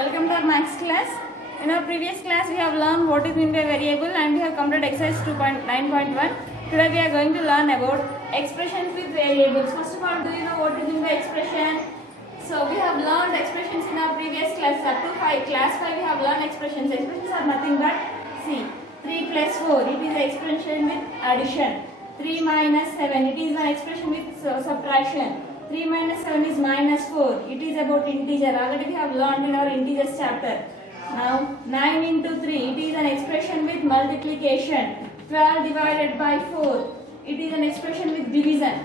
Welcome to our maths class. In our previous class, we have learned what is meant by variable and we have completed exercise 2.9.1. Today we are going to learn about expressions with variables. First of all, do you know what is meant by expression? So we have learned expressions in our previous class. Up to class 5 we have learned expressions. Expressions are nothing but see 3 plus 4. It is an expression with addition. 3 minus 7. It is an expression with subtraction. 3 minus 7 is minus 4. It is about integer. Already we have learned in our integers chapter. Now 9 into 3. It is an expression with multiplication. 12 divided by 4. It is an expression with division.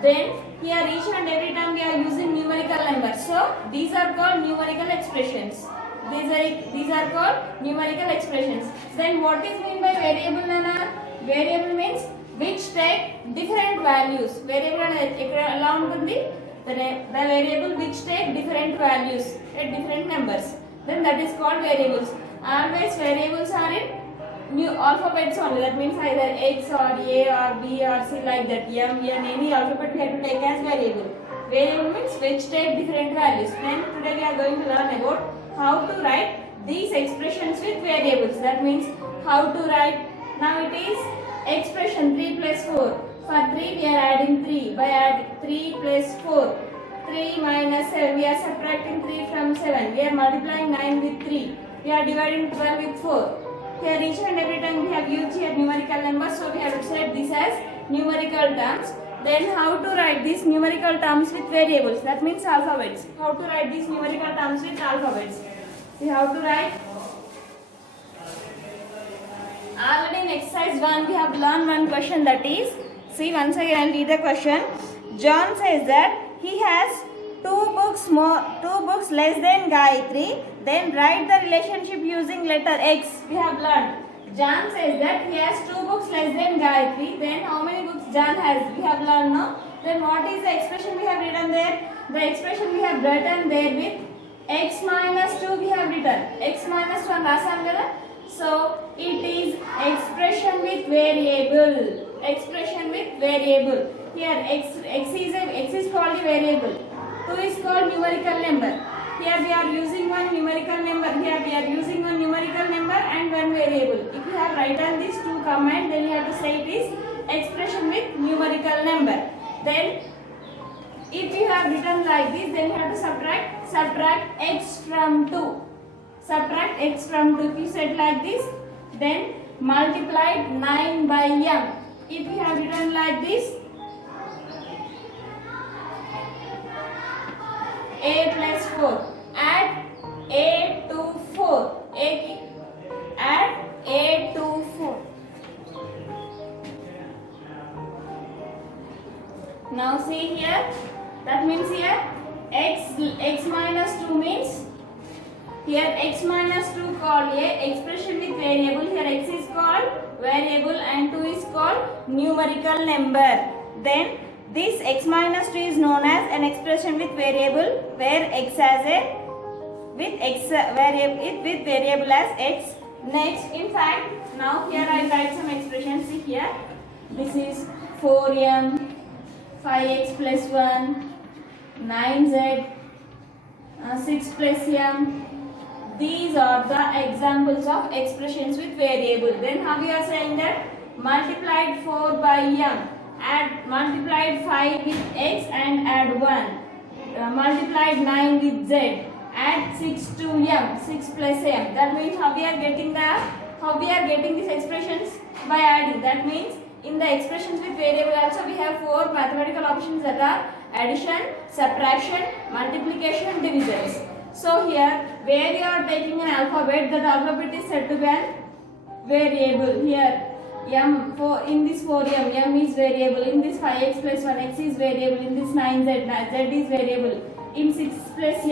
Then here each and every time we are using numerical numbers. So these are called numerical expressions. These are called numerical expressions. Then what is meant by variable, Nana? Variable means which take different values. Variable along with the variable which take different values at different numbers. Then that is called variables. Always variables are in new alphabets only. That means either X or A or B or C, like that. M, N, any alphabet we have to take as variable. Variable means which take different values. Then today we are going to learn about how to write these expressions with variables. That means how to write. Now it is expression 3 plus 4. For 3 we are adding 3. By adding 3 plus 4. 3 minus 7. We are subtracting 3 from 7. We are multiplying 9 with 3. We are dividing 12 with 4. Here each and every time we have used here numerical numbers. So we have said this as numerical terms. Then how to write these numerical terms with variables. That means alphabets. How to write these numerical terms with alphabets. See how to write. Already in exercise 1 we have learned one question, that is, see once again I will read the question. John says that he has two books less than Gayatri. Then write the relationship using letter X. We have learned. John says that he has 2 books less than Gayatri. Then how many books John has? We have learned now. Then what is the expression we have written there? The expression we have written there with X minus 2 we have written. X minus 1 rasam kada? So it is expression with variable. Expression with variable. Here X is called a variable. 2 is called numerical number. Here we are using one numerical number. Here we are using one numerical number and one variable. If you have written these two commands, then you have to say it is expression with numerical number. Then if you have written like this, then you have to subtract x from 2. Subtract x from 2. If you said like this, then multiplied 9 by m. If you have written like this, a plus 4. Add a to 4. Add a to 4. Now see here. That means here x minus 2 means here x minus 2 called a expression with variable. Here x is called variable and 2 is called numerical number. Then this x minus 2 is known as an expression with variable, where x has a with variable as x. Next, in fact, now here I write some expressions. See here, this is 4m, 5x plus 1, 9z, 6 plus m. These are the examples of expressions with variable. Then how we are saying that? Multiplied 4 by m. Add multiplied 5 with x and add 1. Multiplied 9 with z. Add 6 to m. 6 plus m. That means how we are getting these expressions? By adding. That means in the expressions with variable also we have 4 mathematical options, that are addition, subtraction, multiplication, divisions. So here where you are taking an alphabet, that alphabet is said to be a variable. Here m, in this 4m, m is variable. In this 5x plus 1, x is variable. In this 9z, z is variable. In 6 plus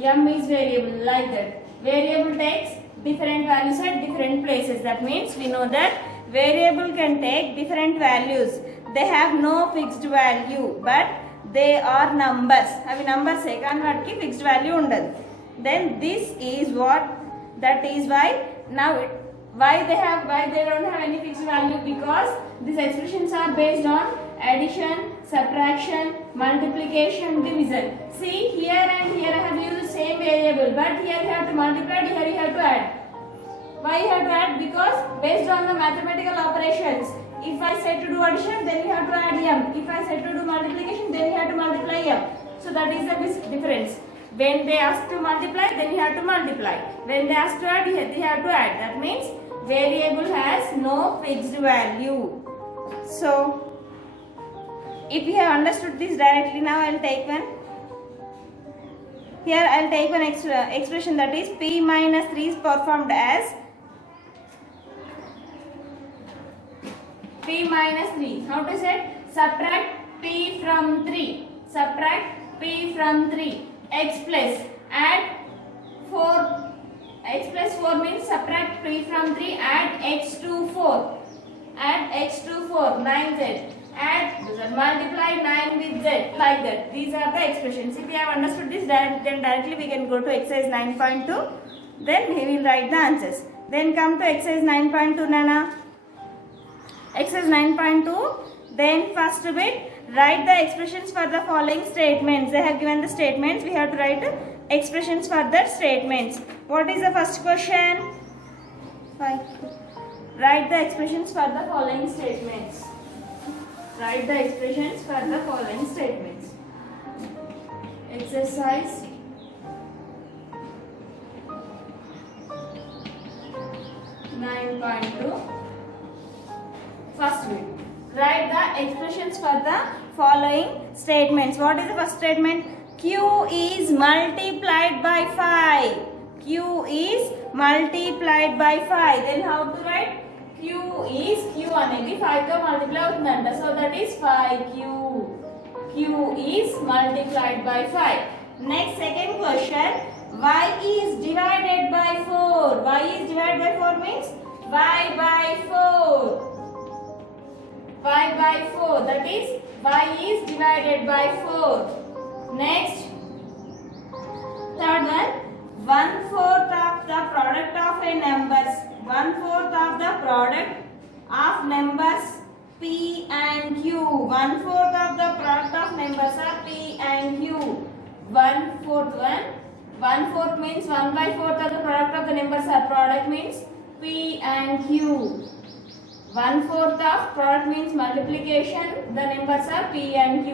m is variable, like that. Variable takes different values at different places. That means we know that variable can take different values. They have no fixed value, but they are numbers. Avi numbers e kan vatki fixed value undadu. Then this is what, that is why now why they don't have any fixed value, because these expressions are based on addition, subtraction, multiplication, division. See, here and here I have used the same variable but here you have to multiply, here you have to add. Why you have to add? Because based on the mathematical operations, if I say to do addition, then you have to add m. If I say to do multiplication, then you have to multiply m. So that is the difference. When they ask to multiply, then you have to multiply. When they ask to add, you have to add. That means variable has no fixed value. So if you have understood this directly, now I will take one. Here I will take one expression, that is p minus 3 is performed as p minus 3. How to say? Subtract p from 3. Subtract p from 3. X plus add 4. X plus 4 means subtract p from 3. Add x to 4. Add x to 4. 9z. Add multiply 9 with z, like that. These are the expressions. If you have understood this, then directly we can go to exercise 9.2. Then we will write the answers. Then come to exercise 9.2, Nana. Exercise 9.2. Then first bit, write the expressions for the following statements. They have given the statements. We have to write expressions for the statements. What is the first question? 5. Write the expressions for the following statements. Write the expressions for the following statements. Exercise 9.2. First bit. Write the expressions for the following statements. What is the first statement? Q is multiplied by 5. Q is multiplied by 5. Then how to write? Q అనేది 5 తో multiply అవుతుందంట. So that is 5Q. Q is multiplied by 5. Next, second question. Y is divided by 4. Y is divided by 4 means y by 4. Y by 4. That is y is divided by 4. Next, third one. 1/4 of the product of a numbers. 1/4 of the product of numbers P and Q. 1/4 of the product of numbers are P and Q. 1/4 means 1/4 of the product of the numbers are product means P and Q. 1/4 of product means multiplication. The numbers are P and Q.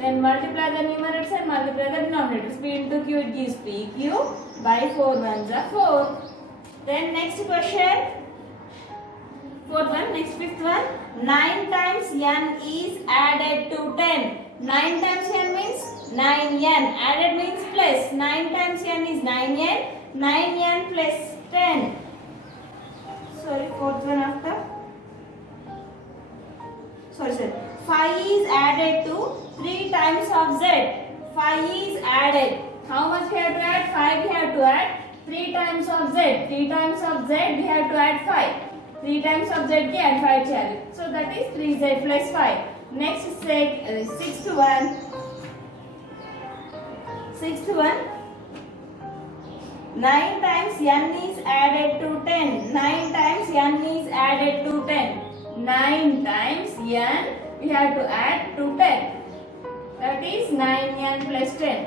Then multiply the numerators and multiply the denominators. P into Q, it gives PQ by 4 ones are 4. Then next question. Fourth one. Next, fifth one. 9 times n is added to 10. 9 times n means 9n. Added means plus. 9 times n is 9n. 9n plus 10. Sorry, fourth one after. Sorry. 5 is added to 3 times of z. 5 is added. How much we have to add? 5 we have to add 3 times of z. 3 times of z we have to add 5. 3 times of z ki add 5 cheyali. So that is 3z plus 5. Next, sixth one. Sixth one. 9 times n is added to 10. 9 times n is added to 10. 9 times n we have to add to 10. That is 9n plus 10.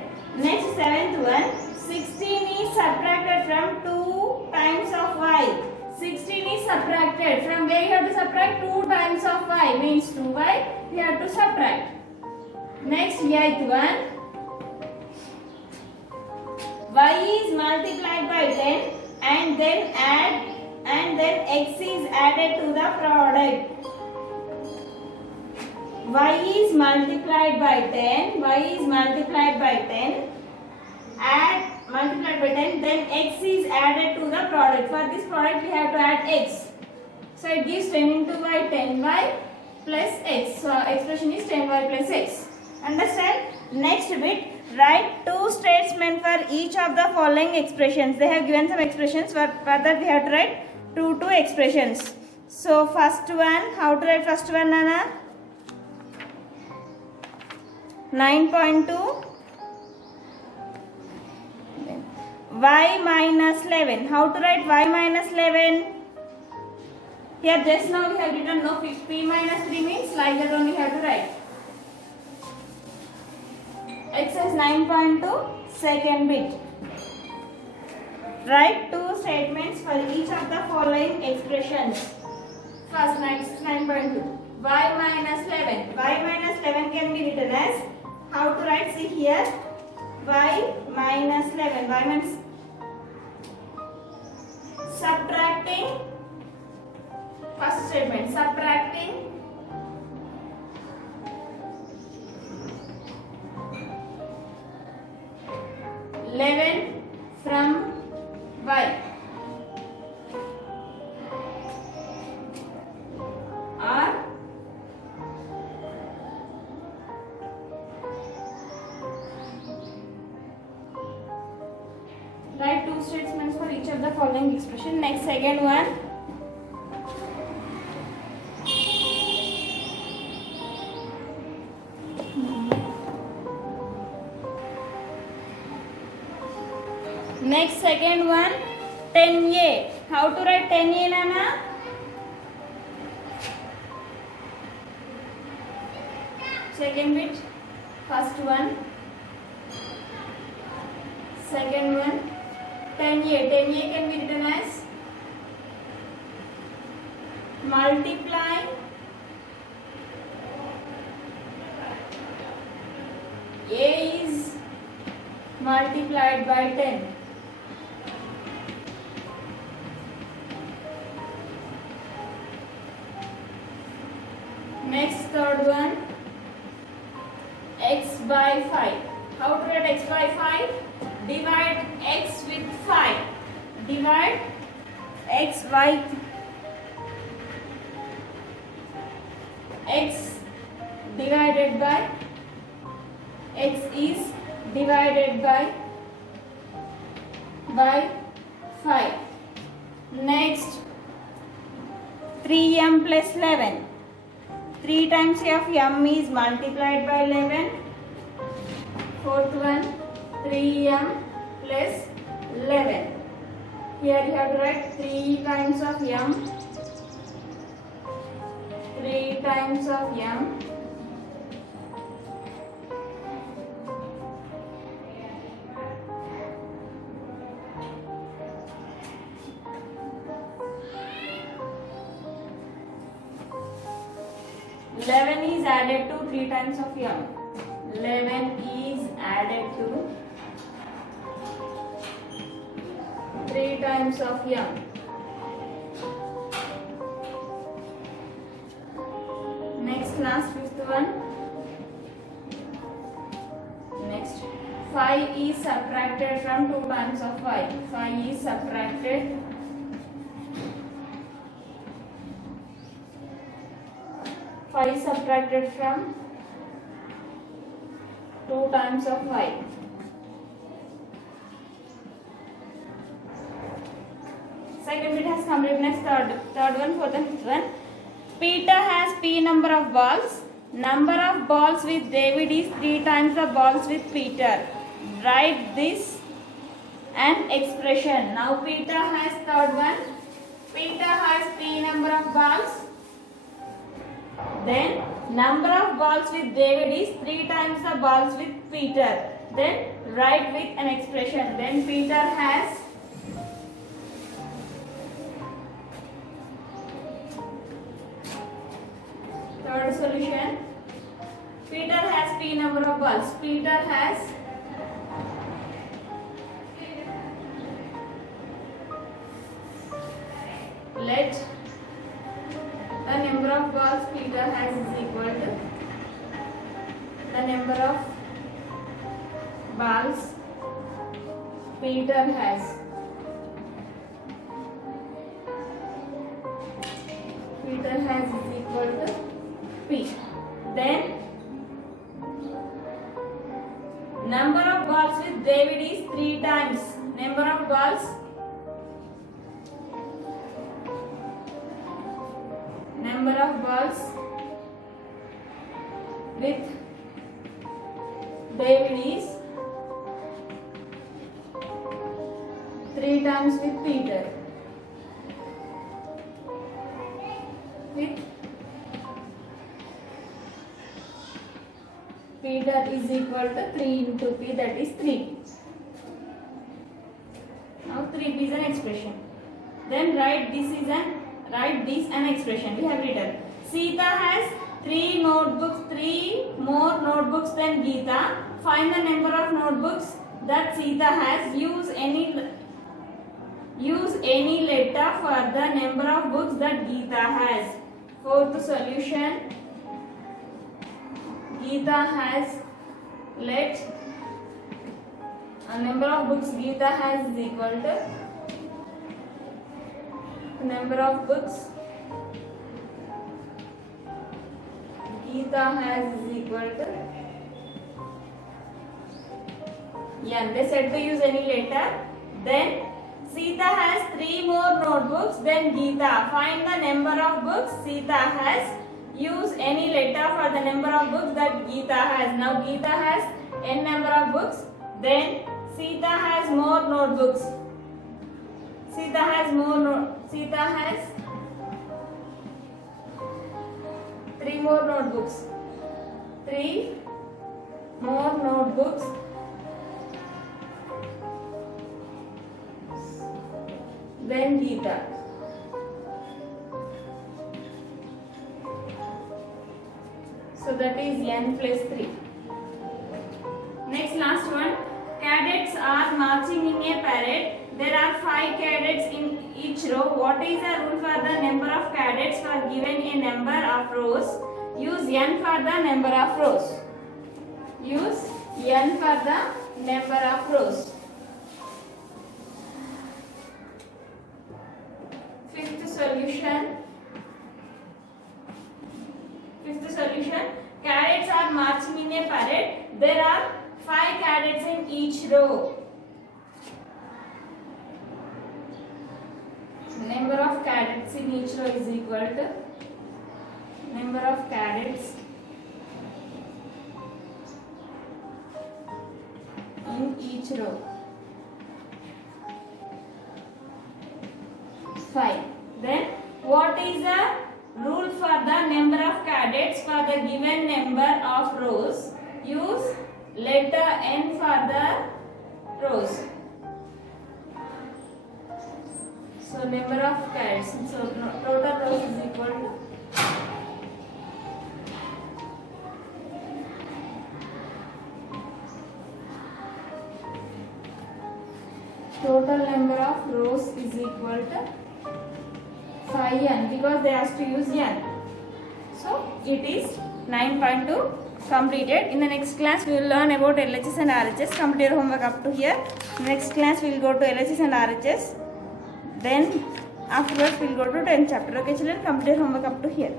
Next, seventh one. 16 is subtracted from 2 times of y. 16 is subtracted. From where you have to subtract? 2 times of y means 2y. You have to subtract. Next, eighth one. Y is multiplied by 10 and then x is added to the product. Y is multiplied by 10. Y is multiplied by 10. Multiplied by 10. Then x is added to the product. For this product we have to add x. So it gives 10 into y, 10y plus x. So expression is 10y plus x. Understand? Next bit. Write 2 statements for each of the following expressions. They have given some expressions. For that we have to write two expressions. So first one. How to write first one, Nana? 9.2. Y minus 11. How to write y minus 11? Here just now we have written no p minus 3 means like that only have to write. Exercise 9.2 second bit. Write two statements for each of the following expressions. First, 9.2. Y minus 11. Y minus 11 can be written as, how to write? See here. Y minus 11. Y means subtracting. First statement, subtracting 11 from y, or write two statements for each of the following expression. Next, second one. Next, second one, 10a. How to write 10a, Nana? Second bit, first one, second one, 10a. 10a can be written as multiply a is multiplied by 10. Next, third one, x by 5. How to write x by 5? Divide x with 5. Divide x by x divided by x is divided by 5. Next, 3m plus 11. 3 times of m is multiplied by 11. Fourth one, 3m plus 11. Here you have to write 3 times of m. 3 times of m. Eleven is added to 3 times of m. 11 is added to 3 times of m. Next, last, fifth one. Next, 5 is subtracted from 2 times of 5. 5 is subtracted from 2 times of 5. Second bit has completed. Next, third one, fourth and fifth one. Peter has p number of balls. Number of balls with David is 3 times the balls with Peter. Write this an expression. Now Peter has, third one, Peter has p number of balls. Then number of balls with David is 3 times the balls with Peter. Then write with an expression. Then Peter has third solution. Peter has p number of balls. Peter has let the number of balls Peter has is equal to the number of balls Peter has. Peter has is equal to P. Then number of balls with David is 3 times. Number of balls with David is 3 times with Peter. With Peter is equal to 3 into P, that is 3. Now 3p is an expression. Then write this an expression. We have written Sita has 3 more notebooks than Geeta. Find the number of notebooks that Sita has. Use any letter for the number of books that Geeta has. Fourth solution. Geeta has, let a number of books Geeta has is equal to number of books Geeta has is equal to n. They said to use any letter. Then Sita has 3 more notebooks than Geeta. Find the number of books Sita has. Use any letter for the number of books that Geeta has. Now Geeta has n number of books. Then Sita has more notebooks. Sita has 3 more notebooks. 3 more notebooks than Geeta. So that is n plus 3. Next, last one. Cadets are marching in a parade. There are 5 cadets in each row. What is the rule for the number of cadets for given a number of rows? Use n for the number of rows. Use n for the number of rows. Fifth solution. Cadets are marching in a parade. There are 5 cadets in each row. Number of cadets in each row is equal to number of cadets in each row. 5. Then what is the rule for the number of cadets for the given number of rows? Use letter n for the rows. So number of cadets. So total rows is equal to total number of rows is equal to 5n because they asked to use n. So it is 9.2 completed. In the next class we will learn about LHS and RHS. Complete your homework up to here. Next class we will go to LHS and RHS. Then afterwards we will go to 10th chapter. Okay children, complete your homework up to here.